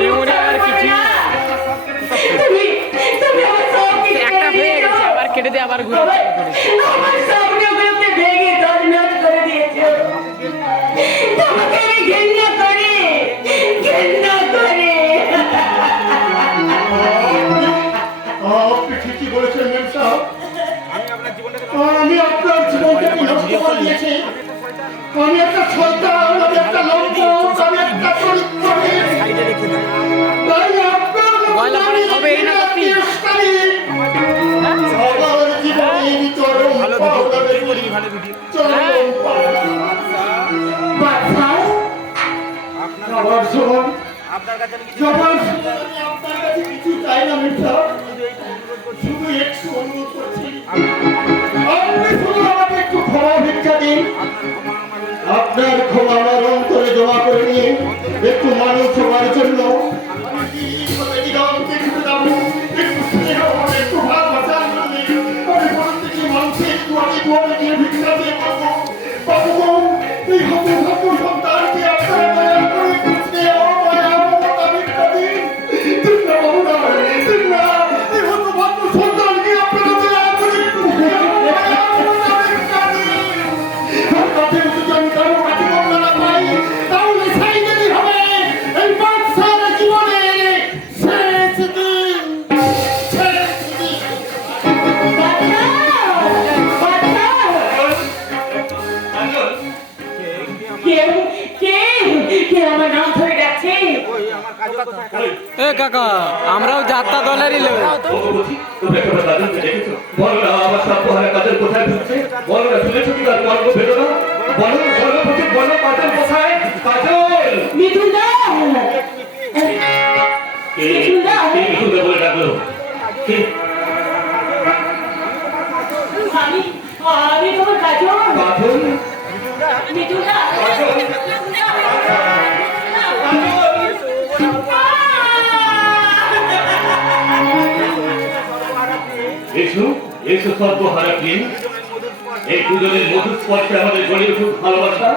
Memory আর কিছু একটা হয়ে গেছে, আবার কেটে দিয়ে আবার ঘুরে আমার স্বপ্নগুলোকে ভেঙে তছনছ করে দিয়েছো। তোমাকে আমি ঘৃণা করি, ঘৃণা করি। আপনি ঠিকই বলেছেন মেম সাহেব। আমি আপনার জীবনটাকে নষ্ট করে দিয়েছি। আমি একটা শয়তান, আমি একটা লম্পট, আমি একটা চরিত্রহীন। তাই আপনার গয়লা পাড়া হবে এই না সত্যি? আমার জীবনের চরম পাওনাদারি, চরম পাওনা। বাছা, আমার জীবন, আমার জীবন, আমি আপনার কাছে কিছু চাই না মেম সাহেব। শুধু একটু অনুরোধ করছি, আপনি শুধু আমাকে একটু ক্ষমা ভিক্ষা দিন। আপনার ক্ষমা আমার অন্তরে জমা করে নিয়ে একটু মানুষ হওয়ার জন্য আমি এইভাবে দিগন্তে ঘুরে যাবো। একটু স্নেহ, একটু ভালোবাসার জন্য আমি প্রত্যেকটি মানুষের একটু আমি দুয়ারে গিয়ে ভিক্ষা দিয়ে পাবো। বাবু গো, এই হতভাগ্য সন্তানকে আপনারা দয়া করে একটু স্নেহ, মায়া, মমতা ভিক্ষা দিন। দিন না বাবু না, দিন না। এই হতভাগ্য সন্তানকে আপনারা দয়া করে একটু স্নেহ, মায়া, মমতা ভিক্ষা দিন। আর তাতে যদি আমি কারো কাছে বলতে না পাই, তাহলে সেই দিনই হবে এই বাচ্চার জীবনের শেষ দিন। শেষ দিন। বাছা, বাছা। কে কে কে আমার নাম ধরে ডাকছে? এ কাকা, আমরাও যাত্রা দলেরই লোক। বলো না আমার সাপহারা কাজল কোথায় ঢুকছে? বলো না, শুনেছো কি তার গল্প বেরোনো? বলো বলো বলছি, বলো কাজল কোথায়? কাজল! মিঠুন দা, মিঠুন দা, কে মিঠুনদা বলে ডাকলো? কে? আমি আমি তোমার কাজল। কাজল? মিঠুন দা, এসো এসো সর্বহারা প্রেম, এই দুজনের মধুর স্পর্শে আমাদের গড়ে উঠুক ভালোবাসা।